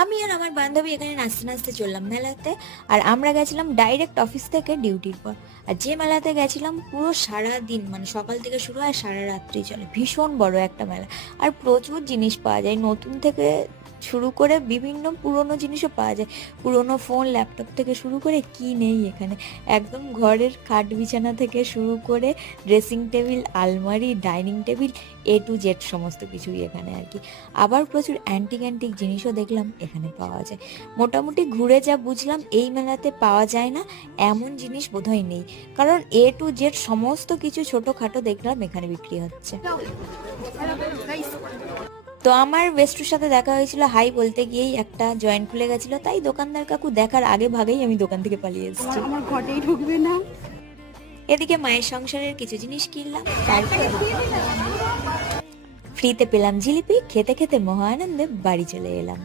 আমি আর আমার বান্ধবী এখানে নাচতে নাচতে চললাম মেলাতে। আর আমরা গেছিলাম ডাইরেক্ট অফিস থেকে ডিউটির পর। আর যে মেলাতে গেছিলাম পুরো সারা দিন, মানে সকাল থেকে শুরু হয় সারা রাত্রি চলে, ভীষণ বড় একটা মেলা। আর প্রচুর জিনিস পাওয়া যায়, নতুন থেকে শুরু করে বিভিন্ন পুরনো জিনিসও পাওয়া যায়। পুরনো ফোন, ল্যাপটপ থেকে শুরু করে কি নেই এখানে। একদম ঘরের খাট বিছানা থেকে শুরু করে ড্রেসিং টেবিল, আলমারি, dining table, A to Z সমস্ত কিছুই এখানে আর কি। আবার প্রচুর অ্যান্টিক অ্যান্টিক জিনিসও দেখলাম এখানে পাওয়া যায়। মোটামুটি ঘুরে যা বুঝলাম, এই মেলাতে পাওয়া যায় না এমন জিনিস বোধহয় নেই, কারণ A to Z সমস্ত কিছু ছোটোখাটো দেখলাম এখানে বিক্রি হচ্ছে। তো আমার বেস্টুর সাথে দেখা হয়েছিল, হাই বলতে গিয়েই একটা জয়েন্ট খুলে গেছিল, তাই দোকানদার কাকু দেখার আগে ভাগেই আমি দোকান থেকে পালিয়ে এসেছি। আমার ঘটেই ঢুকবে না। এদিকে মায়ের সংসারের কিছু জিনিস কিনলাম, তারপর ফ্রিতে পেলাম জিলিপি, খেতে খেতে মহা আনন্দে বাড়ি চলে এলাম।